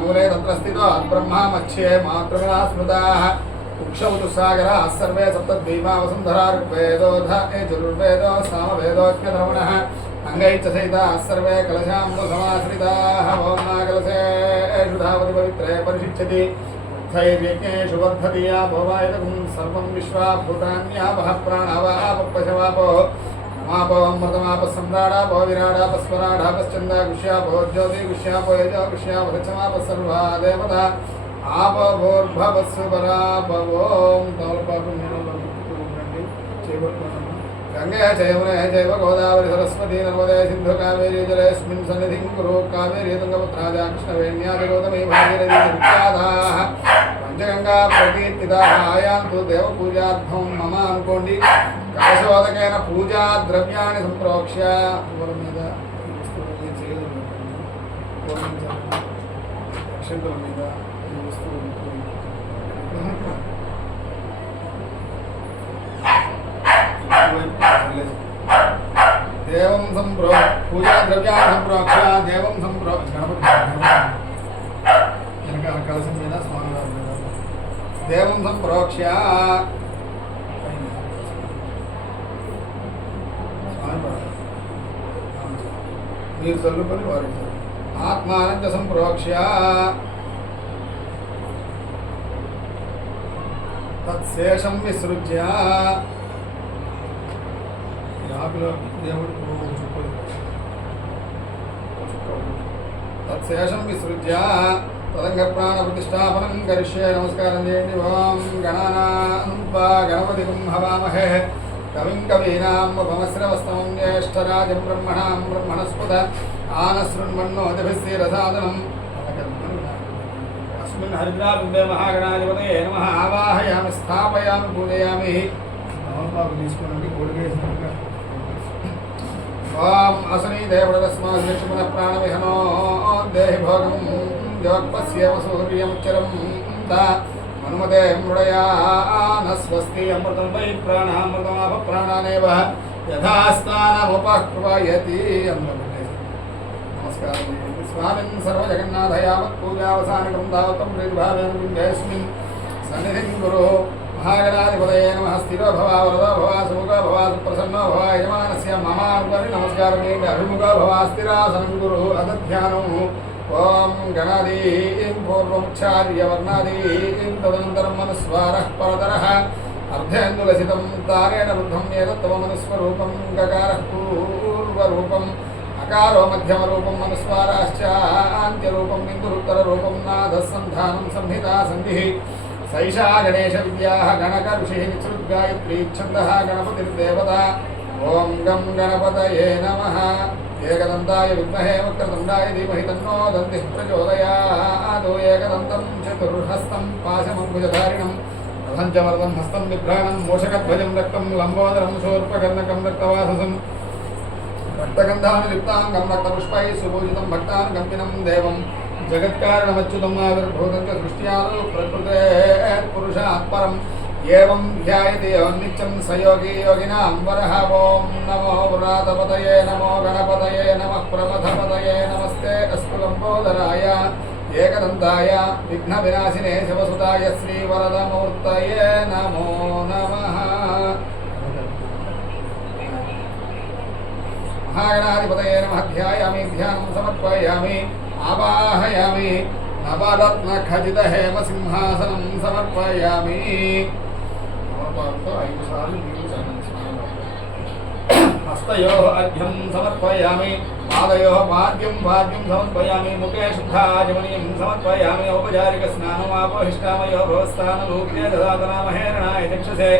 मूले तत्र स्थितो ब्रह्मा मध्ये मातृगणा स्मृताः उक्षौतु सागराः सर्वे सप्तद्वीपा वसुन्धरा ऋग्वेदो यजुर्वेदो सामवेदोऽस्म्यधर्मणः अंगैश्च सहिताः सर्वे कलशाम्बुसमाश्रिताः ॐ कलशेषु धावति पवित्रे परिशिच्यति स्थैर्यज्ञेषु वर्धति यापो वायुदगुं सर्वं विश्वाभूतान्यापः प्राणावापपशवापो मापो मृतमापः सम्राडापो विराडापः स्वराडापः छन्दागुष्यापो ज्योतिगुष्यापो यजोगुष्यापः सर्वा देवता आपभोर्भवस्वपरापवों गंगे जयमुने जैव गोदावरी सरस्वती नर्मदे सिंधु कावेरी जलेस्मिन् सन्निधिं कुरु कावेरी तुंगभद्रा कृष्णवेण्यादिगोतमी भागीरथी विख्याताः पंचगंगा प्रकीर्तिताः आयान्तु देवपूजार्थं मम अनुकोण्डि कलशोदकेन पूजा द्रव्याणि संप्रोक्ष्य देवं संप्रो पूजा द्रव्याणि संप्रोक्ष्य देवं संप्रोक्ष्य कलशं మీద స్వామివారు देवं संप्रोक्ष्य మీరు చల్లుకొని వారు ఆత్మానంద సంప్రోక్ష్య తత్శేషం విసృజ్య तत्शेषं विसृज्य तदंग प्राण प्रतिष्ठापनं करिष्ये नमस्कारं चेयंడి ओम गणानान्वा गणपतिं हवामहे कविं कवीनामुपमश्रवस्तमं ज्येष्ठराजं ब्रह्मणां ब्रह्मणस्पत आनशृण्वन्नोतिभिस्सीरसादनम् अस्मिन् हरिद्राबिम्बे महागणाधिपतये नमः आवाहयामि स्थापयामि पूजयामि ओम असनी देवदस्माद्लक्ष्मण प्राणविहनो देहि भोगं योगपस्येव सूर्यमुच्चरं दा मनुमते मृडयान स्वस्ति अमृतं वै प्राणामृतमाप प्राणानेव यथा स्नानमुपह्वयति नमस्कारं स्वामिन् सर्वजगन्नाथ यावत् पूजावसानकं तावतं प्रीतिभावेन बिम्बेऽस्मिन् सन्निधिं कुरु महागणाधिपतये नमः स्थिरो भव वरदो भव सुमुखो भव सुप्रसन्नो भव यजमानस्य ममानुपरि नमस्कारं अभिमुखो भव स्थिरासनं कुरु अदध्यानम् ॐ गणादीं पूर्वमुच्चार्य वर्णादीं तदनन्तरं मनुस्वारः परतरः अर्धेन्दुलसितं तारेण रुद्धं एतत्तव मनुस्वरूपं गकारः पूर्वरूपम् अकारो मध्यमरूपं मनुस्वाराश्च अन्त्यरूपं बिन्दुरुत्तररूपं नादसन्धानं संहिता सन्धिः सैषा गणेश विद्याः गणक ऋषिः निसृद्गायत्री छन्दः गणपतिर्देवता ओम गं गणपतये नमः एकदन्ताय विद्महे वक्रतुण्डाय धीमहि तन्नो दन्तिः प्रचोदयात् एकदन्तं चतुर्हस्तं पाशमङ्कुशधारिणं रथञ्चमर्दं हस्तं बिभ्राणं मूषकध्वजं रक्तं लम्बोदरं शूर्पकर्णकं रक्तवाससं रक्तगन्धानुलिप्ताङ्गं रक्तपुष्पैः सुपूजितं भक्ताङ्गम्पिनं देवं जगत्कारणमच्युतम् आविर्भूतं च सृष्ट्यादौ प्रकृतेः पुरुषात् परम् एवं ध्यायते नित्यं स योगी योगिनां वरः ॐ नमो व्रातपतये नमो गणपतये नमः प्रमथपतये नमस्ते अस्तु लम्बोदराय एकदन्ताय विघ्नविनाशिने शिवसुताय श्रीवरदमूर्तये नमो नमः। महागणाधिपतये नमः ध्यायामि ध्यानं समर्पयामि आवाहयामि नवरत्नखचित हेमसिंहासनं समर्पयामि। हस्तयोः अर्घ्यं समर्पयामि पादयोः पाद्यं समर्पयामि मुखे शुद्धाचमनीयं समर्पयामि औपचारिकस्नानमापोहिष्टामयो भवस्थानभूत्ये ददातनामहेरणाय चक्षुषे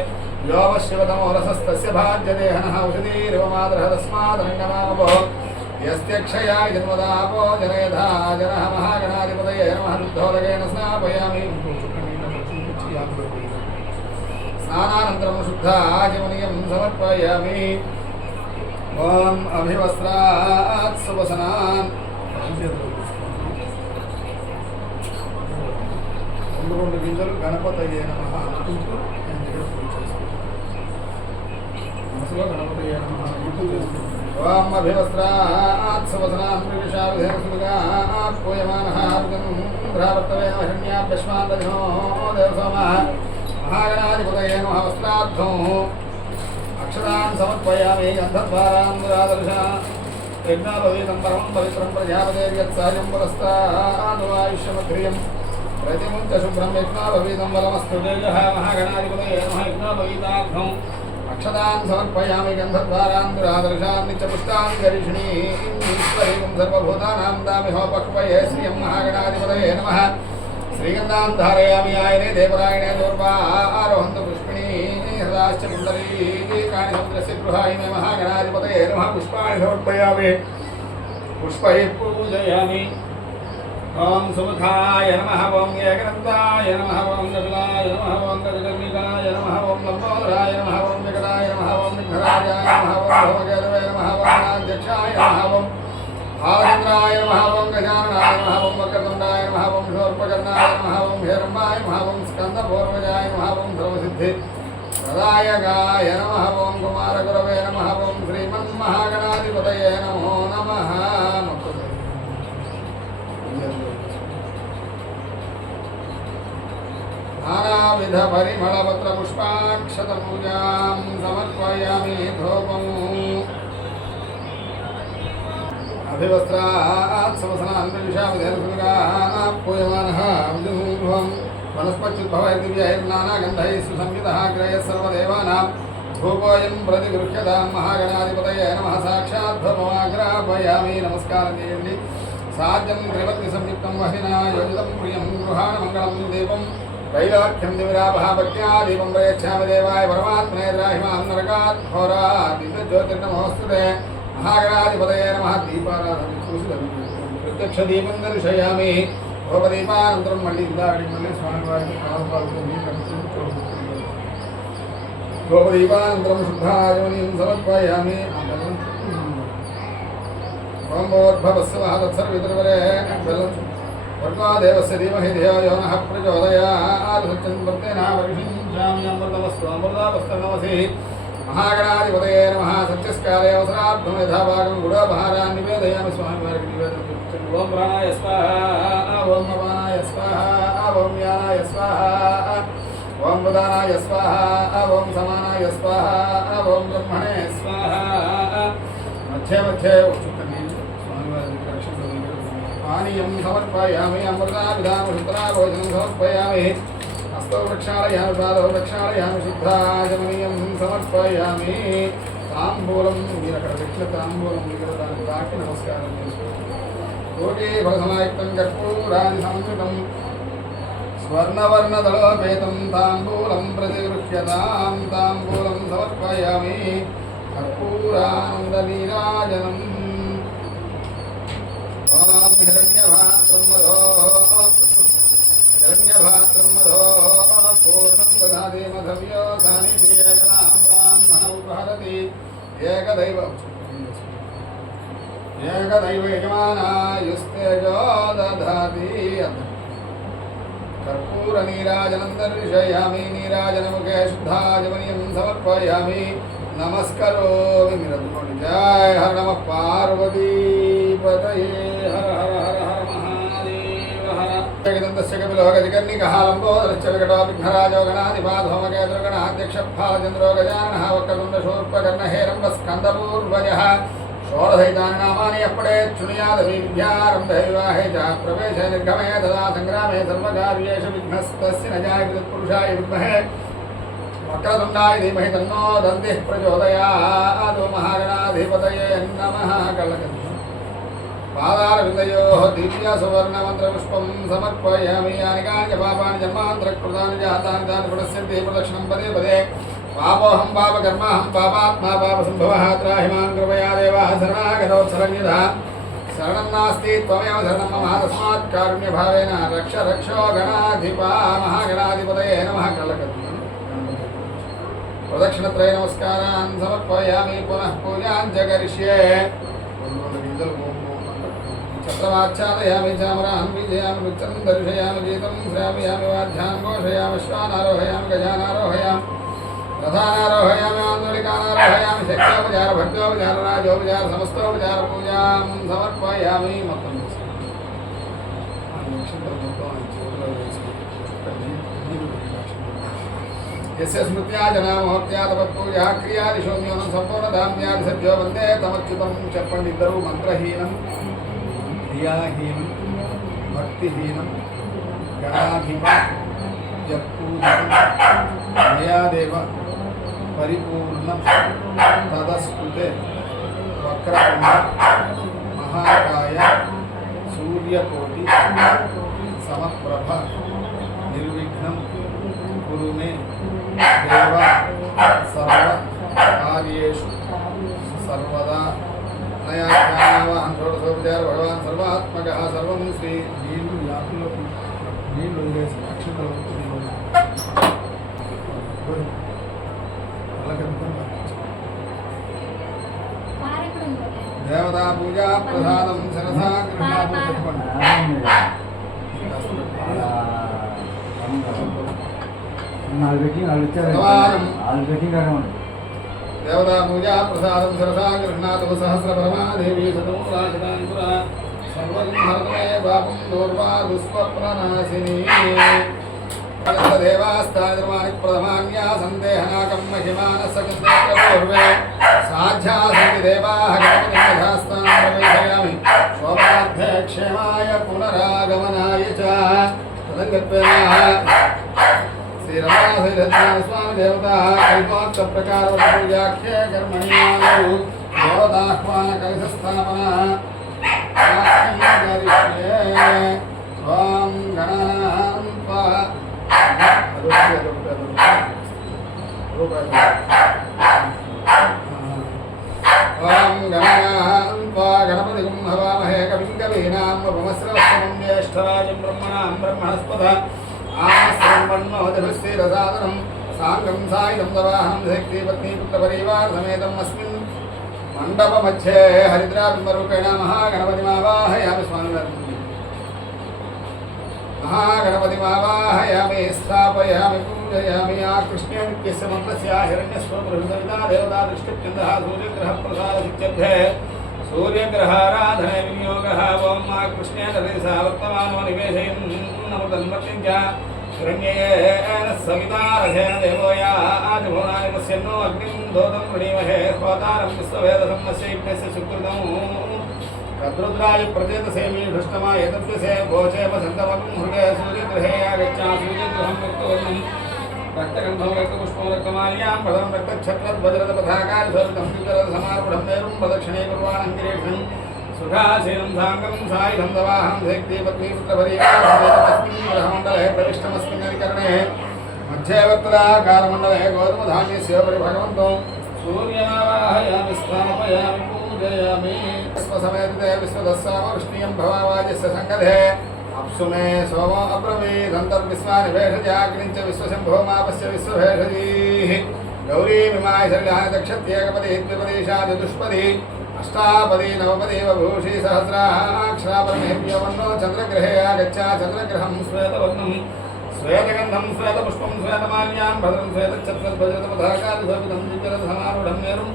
यो वश्यवतमो रसस्तस्य भाज्यदेहनः औषधीरिव मातरः तस्मादरङ्गमामपो यस्त्यक्षयाय जन्मदापो जनयधा जनः महागणाधिपतये नमः दुग्धोदकेन स्नापयामि। स्नानानन्तरं शुद्धाचमनीयं समर्पयामि। ॐ अभिवस्त्रात् सुवसनान् రెండు గింజలు గణపతయే నమః అనుకుంటూ మనసులో గణపతయే నమః అనుకుంటూ చేస్తున్నాం। ओम अभिवस्त्रात् सुवसनान् विशालधेनुसुगात् पूयमानः अर्जुन्द्रावर्तवे हिरण्याभ्यश्वान्दधिनो देवसोमः महागणाधिपतये नमः वस्त्रार्थं अक्षरान् समर्पयामि गन्धद्वारान्दरादर्शा यज्ञापवीतं परमं पवित्रं प्रजापतेर्यत्सायं पुरस्तादुवायुष्यमध्रियं प्रतिमुञ्च शुभ्रं यज्ञापवीतं बलमस्तु तेजः महागणाधिपतये नमः यज्ञापवीतार्थम् अक्षतान् समर्पयामि गन्धद्वारान्दरादर्शान् नित्यपुष्टान् गरीषिणीं सर्वभूतानां दामिहोपक्वये श्रियं महागणाधिपतये नमः श्रीगन्धां धारयामि आयने देवरायणे दूर्वारोहन्तु पुष्पिणी हृदाश्च कुण्डलीकानि समुद्रस्य गृहाय मे महागणाधिपतये नमः पुष्पाणि समर्पयामि पुष्पैः पूजयामि ओम सुमुखाय नमः ओम एकदन्ताय नमः ओम कपिलाय नमः ओम गजकर्णिकाय नमः ओम लम्बोदराय नमः ओम विकटाय नमः ओम विघ्नराजाय नमः ओम भवकेतवे नमः ओम नाध्यक्षाय नमः ओम भावचन्द्राय नमः ओम गजाननाय नमः ओम वक्रतुण्डाय नमः ओम शूर्पकर्णाय नमः ओम हेरम्बाय नमः ओम स्कन्दपूर्वजाय नमः ओम सर्वसिद्धि प्रदायकाय नमः ओम कुमारगुरवे नमः ओम श्रीमन्महागणाधिपतये नमो नमः नानाविध परिमलपत्र पुष्पाक्षतपूजां समर्पयामि धूपम् अभिवस्त्रात् सुवसनान् विशालधेनुसुगात् पूयमानः अर्जुनं वनस्पत्युद्भवैः दिव्यैर्नानागन्धैः सुसंयुतः ग्रहः सर्वदेवानां धूपोऽयं प्रतिगृह्यतां महागणाधिपतये नमः साक्षात् धूपमाग्रापयामि नमस्कारं साध्यं त्रिवर्तिसंयुक्तं वह्निना योजितं प्रियं गृहाणमङ्गलं दीपं त्रैलोक्यं दिविरापः भक्त्या दीपं प्रयच्छामि देवाय परमात्मने राहिमां नरकात् घोरात् दिव्यज्योतिर्नमोऽस्तुते महागणाधिपतये नमः दीपाराधनं प्रत्यक्षदीपं दर्शयामि भोगदीपानन्तरं मళ్ళీ स्वामिवारिनि भोगदीपानन्तरं शुद्धाचमनीं समर्पयामि ओमोद्भवस्य महदत्सर्वितर्वरे वर्गादेवस्य धीमहि धियो यो नः प्रचोदयात् सत्यन्वर्तेनावर्षिञ्चामि अमृतमस्तु अमृतावस्तनमसि महागणाधिपतये नमः सत्यस्काले अवसरार्थं यथाभागं गुडोपहारान् निवेदयामि स्वामिवारिनि निवेदनं ओम प्राणाय स्वाहा ओम अपानाय स्वाहा ओम व्यानाय स्वाहा ओम उदानाय स्वाहा ओम समानाय स्वाहा ओम ब्रह्मणे स्वाहा मध्ये मध्ये पानीयं समर्पयामि अमृताभिधानशुत्राभोजनं समर्पयामि हस्तौ प्रक्षालयामि पादौ प्रक्षालयामि शुद्धाचमनीयं समर्पयामि ताम्बूलं वीरकरविक्लताम्बूलं विकरतानि ताकि नमस्कारं कोटिफलसमायुक्तं कर्पूराणि समन्वितं स्वर्णवर्णदलोपेतं ताम्बूलं प्रतिगृह्यतां ताम्बूलं समर्पयामि कर्पूरानन्दनीराजनम् ओम हिरण्यभात्रं मधो पूर्णं दधाति मधव्यो सानिधि एकदा ब्राह्मण उपहरति एकदैव यजमानायुस्तेजो दधाति कर्पूरनीराजनं दर्शयामि नीराजनमुखे शुद्धाचमनीयं समर्पयामि नमस्करोमि मिरतुकोटि जय हर नमः पार्वतीपतये हर हर हर हर महादेव हर एकदन्तस्य कपिलो गजकर्णिकः लम्बोदरश्च विकटो विघ्नराजो गणाधिपाधोमकेतुर्गणाध्यक्षफालचन्द्रो गजाननः वक्रतुण्डशूर्पकर्णहेरम्बस्कन्दपूर्वजः षोडशैतानि नामानि अपडे चुनियादपि विद्यारम्भे विवाहे च प्रवेशे निर्गमे तदा सङ्ग्रामे सर्वकार्येषु विघ्नस्तस्य न जायते तत्पुरुषाय विद्महे वक्रतुण्डाय धीमहि तन्नो दन्तिः प्रचोदयात् महागणाधिपतये नमः पादारविन्दयोः दिव्यसुवर्णमन्त्रपुष्पं समर्पयामि यानि कानि पापानि जन्मान्तरकृतानि जातानि तानि प्रणश्यन्ति प्रदक्षिणं पदे पदे पापोऽहं पापकर्माहं पापात्मा पापसम्भवः त्राहि मां कृपया देवाः शरणागतोत्सरण्यधा शरणं नास्ति त्वमेव शरणं मम तस्मात् कारुण्यभावेन रक्ष रक्षो गणाधिपा महागणाधिपतये नमः प्रदक्षिणत्रय नमस्कारान् समर्पयामि पुनः पूजां च करिष्ये छत्रमाच्छादयामि चामरान् बीजयामि वृक्षं दर्शयामि गीतं श्रावयामि वाद्यान् घोषयामि श्वानारोहयामि गजानारोहयामि रथानारोहयामि आन्दोलिकानारोहयामि शक्योपचार भक्त्योपचार राजोपचार समस्तोपचार पूजां समर्पयामि మొత్తం यस्य स्मृत्या जनामोहत्या तपत्पूजा क्रियादिशोम्योनं सम्पूर्णधाम्यादि सद्यो वन्दे तमच्युतं చెప్పండి ఇద్దరు మంత్రహీనం ధియాహీనం భక్తిహీనం గణాధీనం యప్పూజితం మయాదేవ పరిపూర్ణం తదస్తుతే వక్రతుండ మహాకాయ సూర్యకోటి సమప్రభ నిర్విఘ్నం కురు మే దేవ సర్వ కార్యేషు సర్వదా అనయా జ్ఞానవాన్ షోడశోపచార భగవాన్ సర్వాత్మక సర్వం శ్రీ నీళ్ళు యాకులో నీళ్ళు వదిలేసి అక్షతలు దేవతా పూజా ప్రసాదం శిరసా గృహాదు పెట్టుకోండి దేవతా పూజా ప్రసాదం శిరసా గృహాదు సహస్రపరమాదేవి సతోరాశితాంకుర సర్వహరమే పాపం దూర్వా దుస్వప్ననాశిని దేవాస్తాని ప్రథమాన్యా సందేహనాకం మహిమానసకూర్వే సాధ్యాసంతి దేవాః గణపతిమధ్యాస్థానం ప్రవేశయామి శోభార్థే క్షేమాయ పునరాగమనాయ చ తదంగత్వేన శ్రీరమాశ్రీరత్నాస్వామి దేవతా కల్పోక్త ప్రకార పూజాఖ్యే కర్మణ్యాలు దేవతాహ్వాన కలశస్థాపన స్వాం గణాన్ప ఓం గణపతిం హవామహే కవిం కవీనాముపమశ్రవస్తమం జ్యేష్ఠరాజం బ్రహ్మణాం బ్రహ్మణస్పద ఆమస్త్రవన్నోదభిశ్రీరసాదనం సాంగం సాయుధం దవాహనం శక్తిపత్నీపుత్రపరివార సమేతం అస్మిన్ మండపమధ్యే హరిద్రాబింబరూపేణ మహాగణపతిమావాహయామి స్వామివారి महागणपतिमावाहयामि स्थापयामि पूजयामि आकृष्णेत्यस्य मन्त्रस्य हिरण्यस्वरूपा देवता दृष्टिचन्दः सूर्यग्रहप्रसादसिद्ध्यर्थे सूर्यग्रहाराधने विनियोगः ओं आकृष्णेन रजसा वर्तमानो निवेशयन् नमोदन्मत्यं च हिरण्येन सविता रथेन देवोया आदिभुवनाय पश्यन्नो अग्निं दोतं वृणीमहे होतारं विश्ववेदसम्मस्य यज्ञस्य सुकृतम् रुद्राय प्रचेतसेमी धृष्टमा एतद्विषे भोजे वसन्तमकं हृदय सूर्यगृहे आगच्छा सूर्यगृहं रक्तवर्णं रक्तगन्धं रक्तपुष्पं रक्तमाल्यां पदं रक्तच्छत्रद्वज्रदपथाकारसहितं स्वीकरसमारूढं मेरुं प्रदक्षिणे कुर्वाणं गिरीशं सुखासीनं साङ्गं सायुधं दवाहं धैक्तीपत्नीपुत्रपरिवारसमेतमस्मिन् ग्रहमण्डले प्रविष्टमस्मिन् अधिकरणे मध्यवर्तुलाकारमण्डले गौतमधान्यस्योपरि भगवन्तो सूर्यावाहयामि स्थापयामि पूजयामि स्वसमेते विश्वदस्सामवृष्णीयं भवावाजस्य सङ्गधे अप्सु मे सोमो अब्रवीदन्तर्विश्वानिभेषजाग्निञ्च विश्वशम्भो मापस्य विश्वभेषजीः गौरीमिमाय शल्यानि दक्षत्येकपदी द्विपदीशा चतुष्पदी अष्टापदी नवपदी बभूषी सहस्राक्षरापरमेभ्यो वन्नो चन्द्रग्रहे आगच्छा चन्द्रग्रहं श्वेतवर्णं श्वेतगन्धं श्वेतपुष्पं श्वेतमाल्यां भद्रं श्वेतच्छत्रद्वज्रतपथाकारसहितं दिव्यरथसमारूढं मेरुं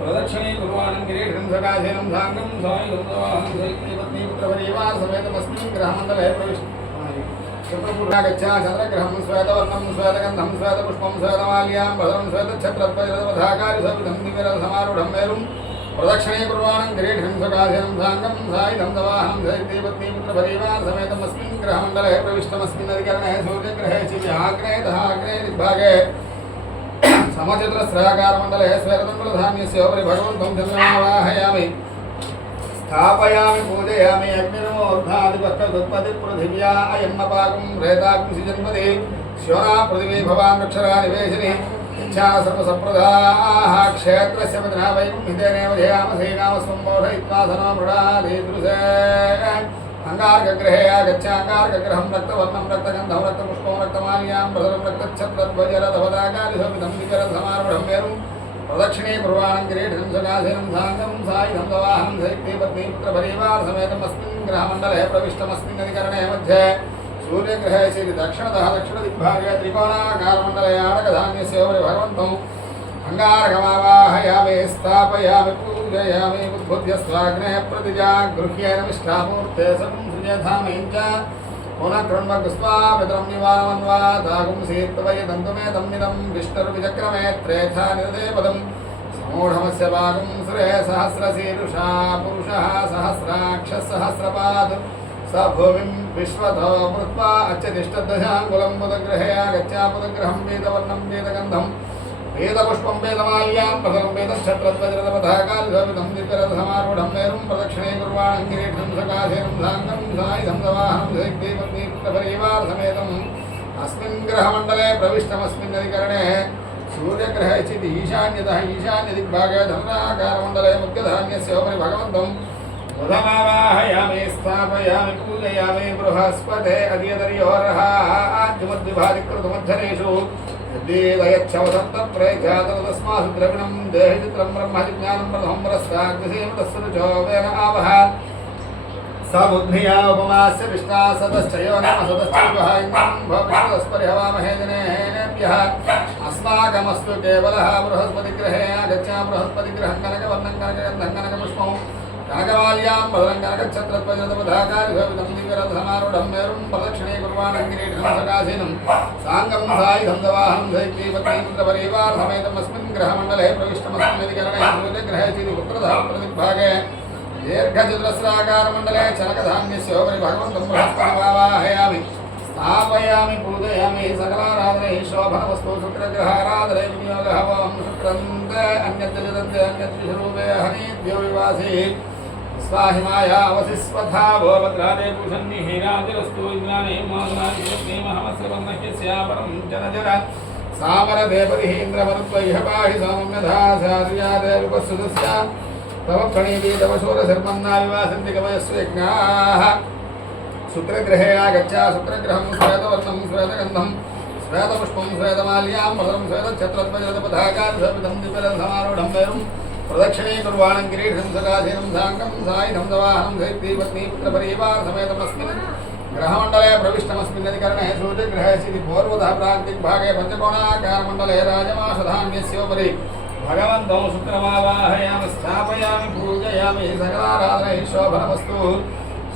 प्रदक्षिणे कुर्वाणं गिरीशं सकाशेनं साङ्गं सायुधं दवाहं धैक्तीपत्नीपुत्रपरिवारसमेतमस्मिन् ग्रहमण्डले प्रविष्टगच्छा चन्द्रग्रहं श्वेतवर्णं श्वेतगन्धं श्वेतपुष्पं श्वेतमाल्यां भद्रं श्वेतच्छत्रद्वज्रतपथाकारसहितं दिव्यरथसमारूढं मेरुं प्रदक्षिणे कुर्वाणं गिरीशं सकाशेनं साङ्गं सायुधं दवाहं धैक्तीपत्नीपुत्रपरिवारसमेतमस्मिन् ग्रहमण्डले प्रविष्टमस्मिन् अधिकरणे सूर्यग्रहे चित्याग्ने दहाग्ने दिग्भागे समचित्रस्राकारमण्डले श्वेततम्बुलधान्यस्योपरि भगवन्तं चन्द्रमावाहयामि स्थापयामि पूजयामि अग्निर्मोर्धादिपत्रपृथिव्या अयन्नपाकं रेताग्निसिजन्मति श्योना पृथिवी भवान् अक्षरा निवेशिनि इच्छा सर्वसम्प्रदाः क्षेत्रस्य पतिना वयं हितेनेव ध्यामसे नामस्वं मोषयित्वा सनो मृडाधीदृशे अंगार्कगृहे आगच्छांगार्कगृहं रक्तवर्णं रक्तगन्धं रक्तपुष्पं रक्तमाल्यां भद्रं रक्तच्छत्रद्वज्रतपथाकारसहितं दिव्यरथसमारूढं मेरुं प्रदक्षिणे कुर्वाणं गिरीशं सकाशेनं साङ्गं सायुधं दवाहं धैक्तीपत्नीपुत्रपरिवारसमेतमस्मिन् ग्रहमण्डले प्रविष्टमस्मिन् अधिकरणे मध्ये सूर्यग्रहे श्री दक्षिणतः दक्षिणदिग्भागे त्रिकोणाकारमण्डले आडकधान्यस्य उपरि भगवन्तम् अंगारकमावाहयामि स्थापयामि पूजयामि उद्बुद्ध्य स्वाग्नेः प्रतिजागृह्य नमिष्ठामूर्ते संसृजधामि च पुनः कृण्वगुस्वामित्रं निवारमन्वादागुंसीत्वयदन्तुमेदमिदं विष्णुर्विचक्रमे त्रेधा निददेपदम् समूढमस्य भागं सुरे सहस्रशीर्षा पुरुषः सहस्राक्षः सहस्रपाद स भूमिं विश्वतो मृत्वा अच्युतिष्ठदशाङ्गुलं बुधगृहे आगत्य बुधगृहं वेदवर्णं वेदगन्धं वेदपुष्पं वेदमाल्यां प्रथमं वेदच्छत्रद्वज्रपथाकालिशोभितं दिव्यरथसमारूढं मेरुं प्रदक्षिणे कुर्वाणं सकाशेनं साङ्गं सायुधं सवाहनं समेतम् अस्मिन् ग्रहमण्डले प्रविष्टमस्मिन् अधिकरणे सूर्यग्रह चित् ईशान्यतः ईशान्यदिग्भागे धनुराकारमण्डले मुख्यधान्यस्य उपरि भगवन्तम् बुधमावाहयामि स्थापयामि पूजयामि बृहस्पते अद्यतर्योर्हाद्युमद्विभादिकृतमध्यनेषु यद्येदयच्छवसप्तप्रैख्यातस्मासु द्रविणं देहि चित्रं ब्रह्मजिज्ञानं प्रथमं रस्ताग्निसेमतस्सुरुचो वेन आवह स बुद्धिया उपमास्य विष्टा सदश्चयो नम सदश्चैवः इन्द्रं भविष्यदस्परिहवामहे दिनेभ्यः अस्माकमस्तु केवलः बृहस्पतिग्रहे आगच्छ बृहस्पतिग्रहं कनकवर्णं कनकगन्धं कनकपुष्पं कनकमाल्यां बदलं कनकच्छत्रध्वजपथाकारिशोभितं दिव्यरथसमारूढं मेरुं प्रदक्षिणे कुर्वाणं किरीटं सकाशीनं साङ्गं सायुधं दवाहनं सैक्तीपत्नीपुत्रपरिवारसमेतमस्मिन् ग्रहमण्डले प्रविष्टमस्मिन् अधिकरणे सूर्यग्रहे चिति पुत्रतः प्रतिभागे दीर्घचतुरस्राकारमण्डले चनकधान्यस्योपरि भगवन्तं बृहस्पतिमावाहयामि स्थापयामि पूजयामि सकलाराधने शोभनवस्तु शुक्रग्रहाराधने विनियोगः वं शुक्रन्ते अन्यद्यजदन्ते अन्यद्विषरूपे हनीद्यो विवासी स्वाहिमाया अवसिस्वथा भोभद्रादे भूषन्निहीरादिरस्तु इन्द्राणे मादनादिमहमस्रवन्नह्यस्यापरं जनजर सामरदेवरिः इन्द्रमरुत्वैः पाहि सामम्यधा सार्यादे विपस्सुतस्य तव प्रणीति तव शूरशर्मन्ना विवासन्ति कवयस्व यज्ञाः शुक्रग्रहे आगच्छ शुक्रग्रहं श्वेतवर्णं श्वेतगन्धं श्वेतपुष्पं श्वेतमाल्यां मधुरं श्वेतच्छत्रध्वजपथाकारिशोभितं दिव्यरथसमारूढं मेरुं प्रदक्षिणे कुर्वाणं किरीटं सकाशीनं साङ्गं सायुधं दवाहनं सैक्तीपत्नीपुत्रपरिवारसमेतमस्मिन् ग्रहमण्डले प्रविष्टमस्मिन् अधिकरणे सूर्यग्रहे स्थिति पूर्वतः प्रान्तिकभागे पञ्चकोणाकारमण्डले राजमाशधान्यस्योपरि भगवन्तं शुक्रमावाहयामि स्थापयामि पूजयामि सकलाराधने शोभनमस्तु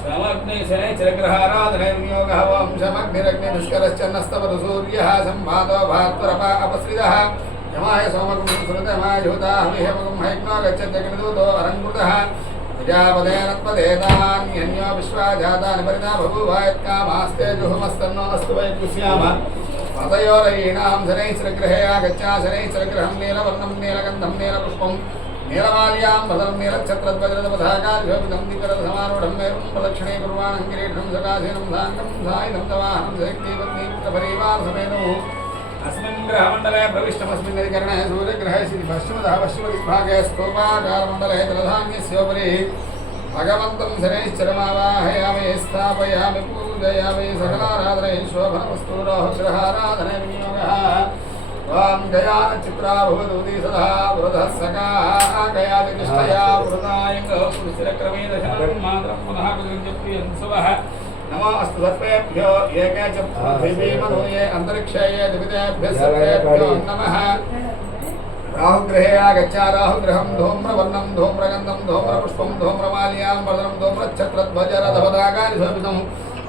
समग्ने शनैश्चरग्रहाराधने विनियोगः वं शमग्निरग्निनिष्करश्चन्नस्तवतु सूर्यः संभातो भात्वरप अपसृतः यमाय सोमगुं श्रुतमाय जुताः विहेमगुं हैग्नो गच्छत्यग्निदूतो अरङ्कृतः प्रजापदेनत्पदेतान्यन्यो विश्वाजातानि परिणा बभूवायत्कामास्ते जुहुमस्तन्नो अस्तु वैकुष्याम पतयोरयीणां शनैश्चरग्रहे आगच्छ शनैश्चरग्रहं नीलवर्णं नीलगन्धं नीलपुष्पं नीलमाल्यां बदलं नीलच्छत्रध्वजपथाकारिशोभितं दिव्यरथसमारूढं मेरुं प्रदक्षिणे कुर्वाणं किरीटं सकाशीनं साङ्गं सायुधं दवाहनं सैक्तीपत्नीपुत्रपरिवारसमेतम् अस्मिन् ग्रहमण्डले प्रविष्टमस्मिन् अधिकरणे सूर्यग्रहे स्थिति पश्चिमतः पश्चिमदिग्भागे स्तूपाकारमण्डले जलधान्यस्योपरि भगवन्तं शनैश्चरमावाहयामि स्थापयामि पूजयामि सकलाराधने शोभनवस्तु राहुग्रहाराधने विनियोगः वां गयानचित्रा भवदूती सदा वृधः सका गयादिष्टया वृदायङ्गपुरुषक्रमे दशनं मात्रं पुनः कुजप्रियंसवः नमो अस्तु सर्वेभ्यो एके च पृथिवी मनूये अन्तरिक्षे ये द्वितेभ्यः सर्वेभ्यो नमः राहुग्रहे आगच्छ राहुग्रहं धूम्रवर्णं धूम्रगन्धं धूम्रपुष्पं धूम्रमाल्यां वदनं धूम्रच्छत्रध्वजरथपथाकारिशोभितं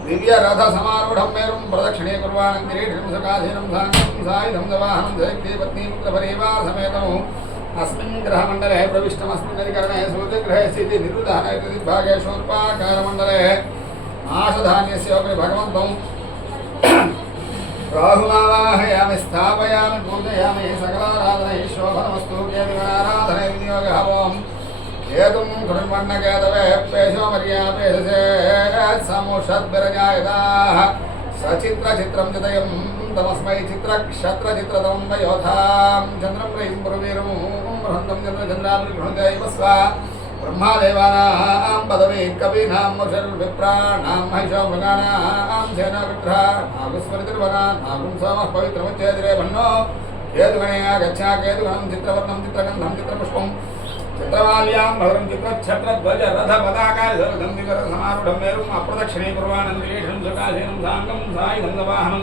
दिव्यरथसमारूढं मेरुं प्रदक्षिणे कुर्वाणं किरीटं सकाशीनं साङ्गं सायुधं दवाहनं सैक्तीपत्नीपुत्रपरिवारसमेतम् अस्मिन् ग्रहमण्डले प्रविष्टमस्मिन् अधिकरणे सूर्यग्रहे स्थिति निरुद्धः शूर्पाकारमण्डले आशधान्यस्योपरि भगवन्तं राहुमावाहयामि स्थापयामि पूजयामि सकलाराधने शोभनमस्तु केतुगणाराधने विनियोगः वं केतुं कृण्वन्नकेतवे पेशोमर्यापेशसे समुषद्विरजायताः सचित्रचित्रं चितयं तमस्मै चित्रक्षत्रचित्रतं वयोधां चन्द्रं रयिं पुरवीरं बृहन्तं चन्द्रचन्द्राभिर्गृणुदैव स्वा ब्रह्मादेवानां पदवी कवीनां मुषर्विप्राणां महिषो मृगाणां सेनाविग्रहागुस्मृतिर्वना नागुं सोमः पवित्रमुच्चेदिरे भन्नो केतुगणे आगच्छ केतुगणं चित्रवर्णं चित्रगन्धं चित्रपुष्पं चित्रमाल्यां भद्रं चित्रच्छत्रध्वज रथपदाकाशरथं दिगरसमारूढं मेरुम् अप्रदक्षिणे कुर्वाणन्दिरेशं सकाशेनं साङ्गं सायुधं वाहनं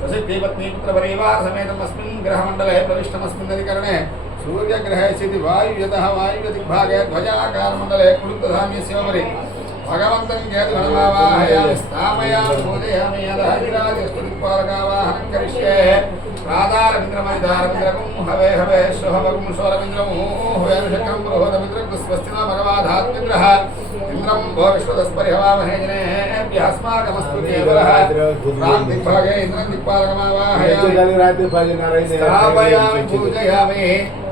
ससिद्धीपत्नीपुत्रपरिवारसमेतम् अस्मिन् ग्रहमण्डले प्रविष्टमस्मिन् अधिकरणे सूर्यग्रहे स्थिति वायुव्यतः वायुव्यदिग्भागे ध्वजाकारमण्डले कुरुद्धान्यस्योपरि भगवन्तं केतुगणमावाहयामि स्थापयामि पूजयामि यदहरिराजस्तुतिपालकावाहनं करिष्ये प्रादारमिन्द्रमदिदारमिन्द्रगुं हवे हवे श्वहवगुं शोरमिन्द्रं हुवेनुशक्रं बृहदमिन्द्रं स्वस्ति नो भगवाधात्मिन्द्रः इन्द्रं भो विश्वतस्परिहवामहे जनेभ्यः अस्माकमस्तु केवलः प्रान्तिग्भागे इन्द्रं दिक्पालकमावाहयामि स्थापयामि पूजयामि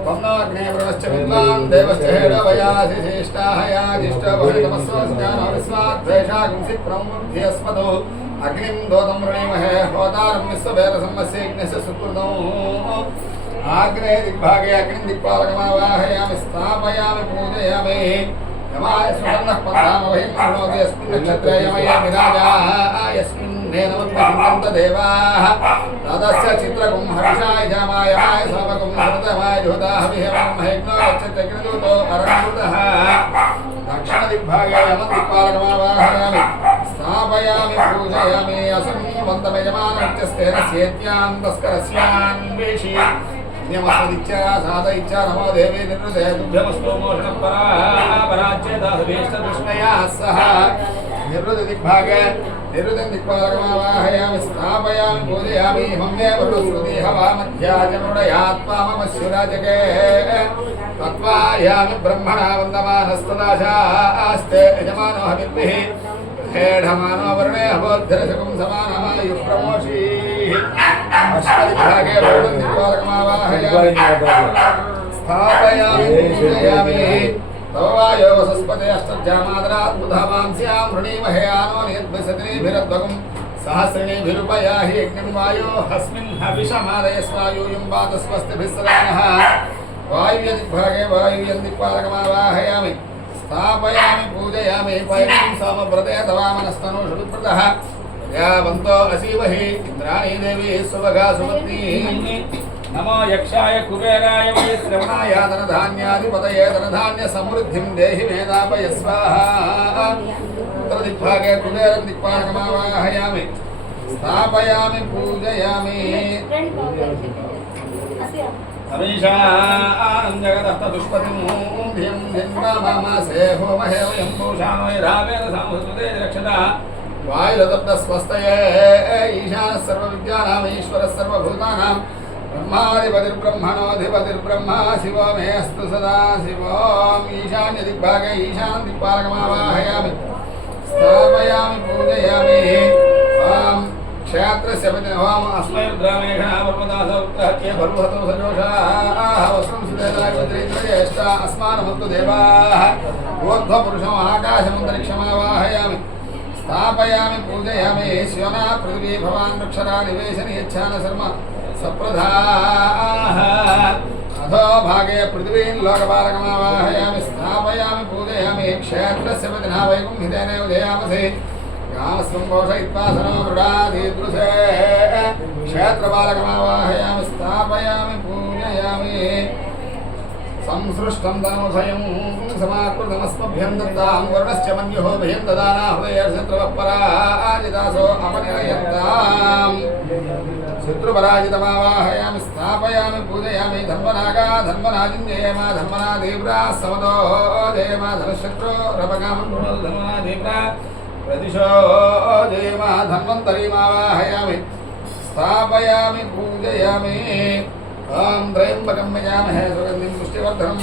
वम्नोऽग्ने वरुणश्च विद्वान् देवश्च हेडवयासि श्रेष्ठाहयाजिष्टभवितमस्वस्यानविस्वाद्वेषागुंसि प्रमुद्ध्यस्मतो अग्निं दोतं वृणीमहे होतारं विश्ववेदसम्मस्यैग्नस्य सुकृतौ आग्ने दिग्भागे अग्निं दिक्पालकमावाहयामि स्थापयामि पूजयामि यमाय सुवर्णः पन्थामवहिं शृणोति यस्मिन् नक्षत्रे यमये विराजा यस्मिन्नेनमुत्पद्यन्त तदस्य चित्रकुं हविषाय जामाय माय सोमकुं हृतमाय जुहदाः विहवं महेग्नो गच्छत्यग्निदूतो अरणकृतः दक्षिणदिग्भागे यमं दिक्पालकमावाहयामि स्थापयामि पूजयामि असंवन्तमयजमाननित्यस्तेन स्येत्यां तस्करस्यान्वेषि नियमस्मदिच्छा साधयिच्छा नमो देवी निर्वृते तुभ्यमस्तु मोषणं पराच्येदासभीष्टदृष्णया सह निर्वृतदिग्भागे निर्वृतं दिक्पालकमावाहयामि स्थापयामि पूजयामि मम्मे वरुश्रुति हवामध्याजनुडयात्मा मम शिवराजके तत्त्वायामि ब्रह्मणा वन्दमानस्तदाशास्ते यजमानो हविर्भिः हेढमानो वर्णे अभोद्धरशकुं समानमायुः प्रमोषीः अष्टदिग्भागे वरुणं दिक्पालकमावाहयामि स्थापयामि पूजयामि तववायो वसस्पते अष्टज्जामादरात्मुधामांस्यां वृणीमहे आनो नियद्भिसतिभिरद्वगुं सहस्रिणीभिरुपयाहि यज्ञं वायो हस्मिन् हविषमादयस्वायूयुं वातस्वस्तिभिस्सरानः वायुव्यदिग्भागे वायुव्यं दिक्पालकमावाहयामि स्थापयामि पूजयामि पयं सोमव्रते तवामनस्तनोषु विप्रतः यावन्तो असीमहि इन्द्राणी देवी सुभगा सुपत्नी नमो यक्षाय कुबेराय वै श्रवणाय धनधान्याधिपतये धनधान्यसमृद्धिं देहि मेधापय स्वाहा उत्तरदिग्भागे कुबेरं दिक्पालकमावाहयामि स्थापयामि पूजयामि अमीशां जगदष्टदुष्पतिं धियं धिन्वामासे होमहे वयं पूषाणो यधावेन संस्कृते रक्षता वायुरदब्धस्वस्तये ईशानः सर्वविद्यानाम् ईश्वरः सर्वभूतानां ब्रह्माधिपतिर्ब्रह्मणोऽधिपतिर्ब्रह्मा शिवो मे अस्तु सदा शिवोम् ईशान्यदिग्भागे ईशानं दिक्पालकमावाहयामि स्थापयामि पूजयामि क्षेत्रस्य ओम अस्मै रुद्रामेघनापर्वदासौत्तहत्ये भर्वहतो सजोषाः वस्त्रं सुदेन्द्रेन्द्रज्येष्ठा अस्मानमस्तु देवाः ऊर्ध्वपुरुषम् आकाशमन्तरिक्षमावाहयामि स्थापयामि पूजयामि शिवना पृथिवी भवान् वृक्षरा निवेशनि यच्छान शर्म सप्रधाः अधो भागे पृथिवीं लोकपालकमावाहयामि स्थापयामि पूजयामि क्षेत्रस्य वदना वैकुण्ठितेन उदयामसि कामस्वं घोषयित्वा सनो मृडाधीदृशे क्षेत्रपालकमावाहयामि स्थापयामि पूजयामि संसृष्टं तनोषयं समाकृतमस्मभ्यं दत्तां वर्णश्च मन्युः भयं ददाना हृदयशत्रुवपराजितासो अपनिरयन्तां शत्रुपराजितमावाहयामि स्थापयामि पूजयामि धर्मनागा धर्मराजिञ्जयेमा धर्मनादीव्रा समदो जयमा धनशत्रुरपगामं धर्मनादीव्रा प्रतिशो जयमा धन्वन्तरीमावाहयामि स्थापयामि पूजयामि ॐ त्र्यम्बकं यजामहे सुगन्धिं पुष्टिवर्धनं